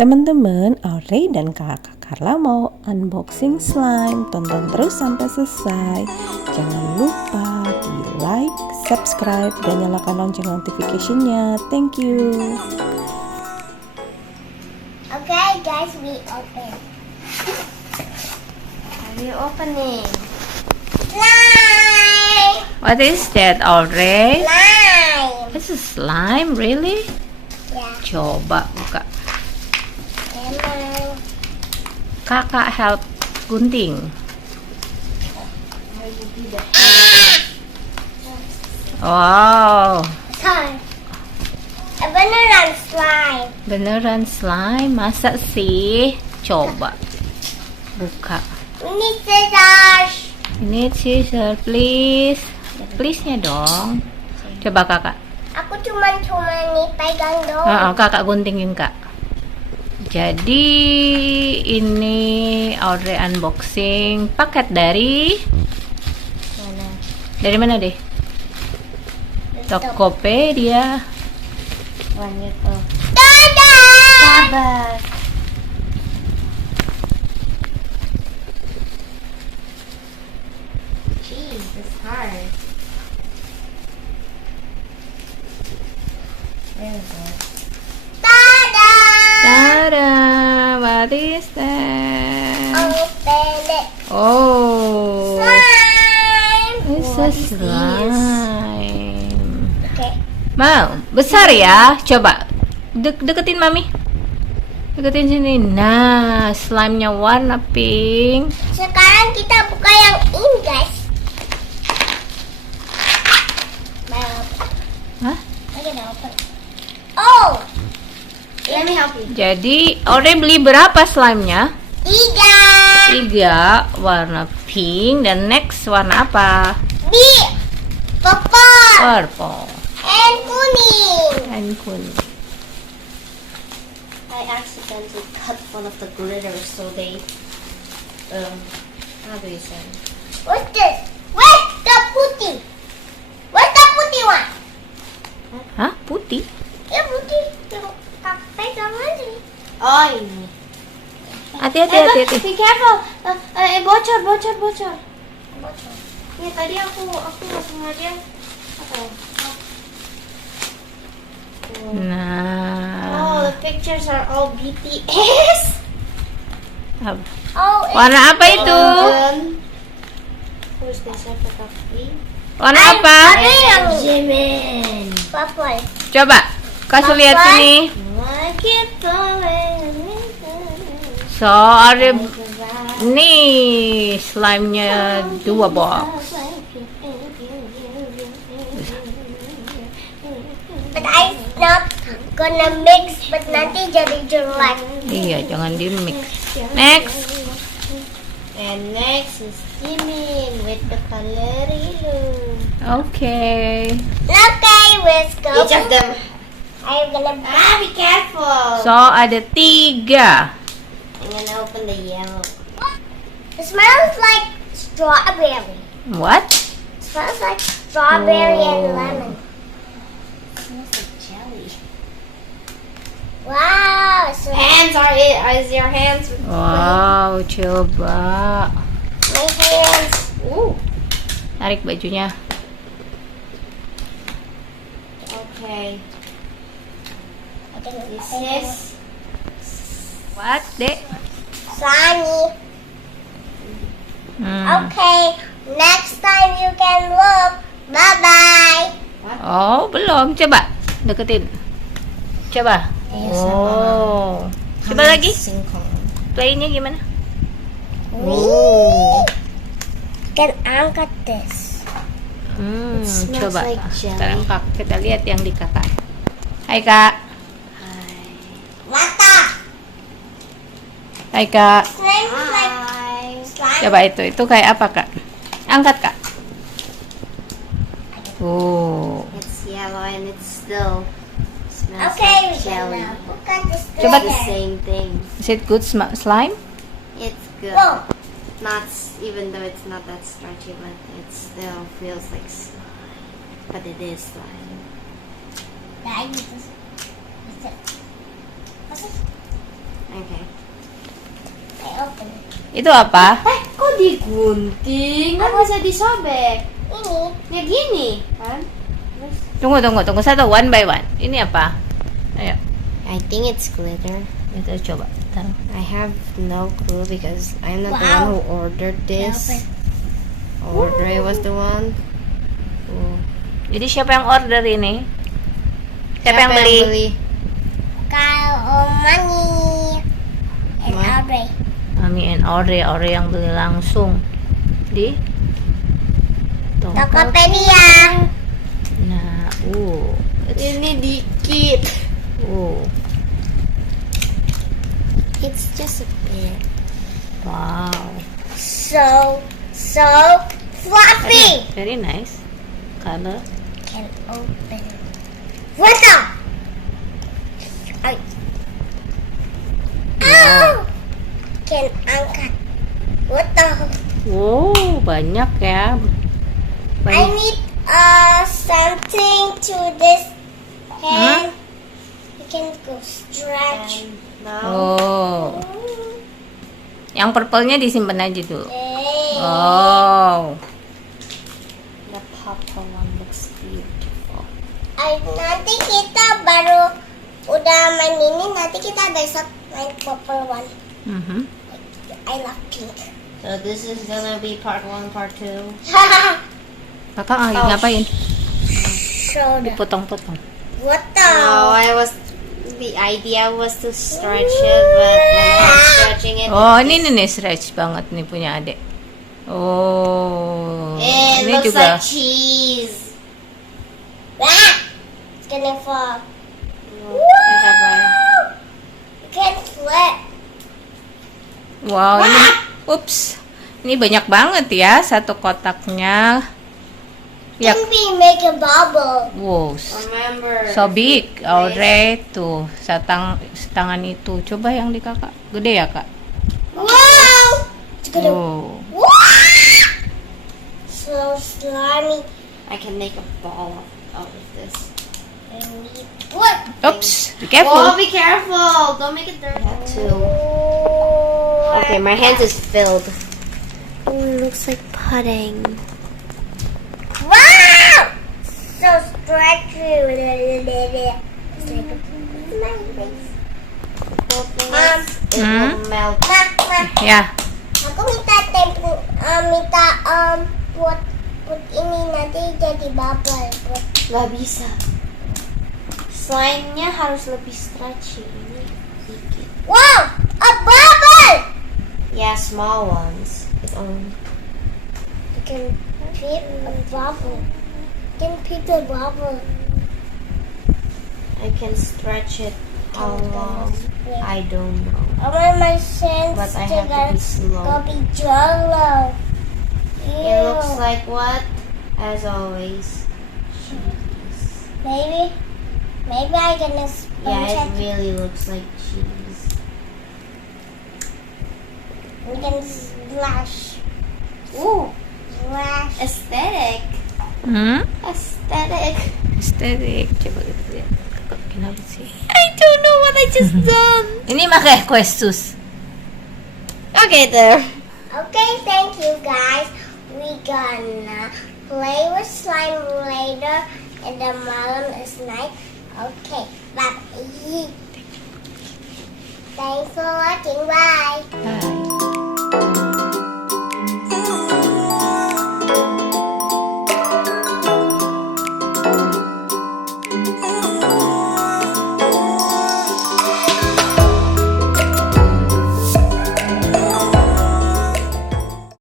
Teman-teman, Audrey dan kakak Carla mau unboxing slime. Tonton terus sampai selesai. Jangan lupa di like, subscribe, dan nyalakan lonceng notification-nya. Thank you. Okay, guys, we open. Are you opening? Slime! What is that, Audrey? Slime! This is slime, really? Yeah. Coba buka. Emang. Kakak help gunting. Wow, Sorry. Beneran slime. beneran slime, masa sih? Coba buka. We need scissors. Ini scissor, please. Please-nya dong. Coba kakak. Aku cuma nih pegang doang. Kakak guntingin kak. Jadi ini Audrey unboxing paket dari Mana? dari mana deh? Tokopedia. Banyak tuh. Dadah! Sabar. Jeez, it's hard. There we go. Dadah! Tada! What is that? Open it. Oh, Slime. it's a slime. Okay. Mau besar ya? Coba deketin mami. Deketin sini. Nah, slime-nya warna pink. Sekarang kita buka yang ini, guys. Hah? Oke, udah open. Oh, Let me help you. Jadi Audrey beli berapa slime-nya? 3. 3 warna pink dan next warna apa? B. Purple. Purple And kuning. dan kuning. I accidentally cut one of the glitters, so they, how do you say? What's this? Where's the putih? Where's the putih one? Hah? Putih? Ya putih. Yang tak pegang aja. Oh, ini. Hati-hati. Be careful. Bocor. Bocor. Ya tadi aku nggak sengaja. Apa ya? Nah, Oh, the pictures are all BTS. Oh, warna apa itu? Who's this? I forgot. Warna apa? Ada yang Jimin. purple. Coba kasih lihat Apa? sini. I keep going. So ada nih slime-nya 2 box. But I'm not gonna mix. But nanti jadi jelek. Iya, jangan di mix. Next. And next is Jimin with the color yellow. Okay. Okay, let's go. Each of them. I'm gonna. Be careful. So ada 3. I'm gonna open the yellow. It smells like strawberry. What? It smells like strawberry and Oh. lemon. It smells like jelly. Wow. So Hands are it? Is your hands? Wow, coba. my hands. Ooh. Tarik bajunya. Okay. I think This is What, Dek? slimy. Hmm. Okay. Next time you can look. Bye bye. Oh, belum. Coba deketin. Coba. Oh. Coba lagi. Playnya gimana? Oh. Can angkat this. Hmm, smells coba. like jelly. Sekarang kita lihat yang di kakak. Hai kak. Mata. Hai kak. Slime is like Hi. slime. Coba itu kayak apa kak? Angkat kak. Oh. It's yellow and it still smells Okay, we like can jelly. look at this. Coba It's the glitter. same thing. Is it good slime? It's good. Whoa. Not even though it's not that starchy, but it still feels like slime. But it is slime. I need this. What's it? Okay. I open it. Itu apa? Kok digunting? Kan bisa disobek. Ini. Ya gini, kan? Tunggu satu, one by one. Ini apa? Ayo, I think it's glitter. kita coba. Taruh. I have no clue because I'm not the Wow. one who ordered this. Open. Audrey was the one. Jadi siapa yang order ini? Siapa yang beli? Carla and Ma? Audrey. Mami and Audrey yang beli langsung di Tokopedia. Nah, Ini dikit. It's just a bit. Wow, So fluffy. very nice color. Can open. What the? Ay. Ow! Can angkat. What the? Wow, banyak ya. I need something to this hand. You can go stretch. Oh, yang purple-nya disimpan aja dulu. Hey. Oh, The purple one looks beautiful. Nanti kita baru udah main ini, nanti kita besok main purple one. mhm. I love pink. So this is gonna be part 1, part 2. Kakak ngapain? Soda. Potong-potong. What the? No, the idea was to stretch it, but when I was stretching it, Oh, ini nih stretch banget nih punya adek. Oh, it ini looks juga. like cheese. Ah! It's gonna fall. You can flip. Wow, ini, ups, ini banyak banget ya satu kotaknya. Ya, Can we make a bubble? wow, Remember, so big, Audrey tuh, setangan itu. Coba yang di kakak, gede ya kak? Wow! It's gonna. Oh, Wow! So slimy. I can make a ball out of this. And we put. oops, be Oh, careful. be careful! Don't make it dirty. Too. Okay, my hands is filled. Oh, it looks like pudding. Wow! So stretchy. It's like a my face. It will melt. Ma, Ya, aku minta put ini nanti jadi bubble. Put. Gak bisa. Slime-nya harus lebih stretchy. Ini dikit. Wow! A bubble! Yeah, small ones. You can fit a bubble. You can fit a bubble. I can stretch it how long? I don't know. I want my hands But I to have to be slow. go be jello. It looks like what? As always. Cheese. Maybe I can Yeah, sponge it it. really looks like cheese. We can splash. Ooh, Splash. aesthetic. Aesthetic. aesthetic. Coba kita lihat. Kakak kenapa sih? I don't know what I just done. Ini pakai questus. Okay, there. Okay, thank you guys. We gonna play with slime later, and the malam is night. Okay, bye. Thanks for watching. Bye. Bye.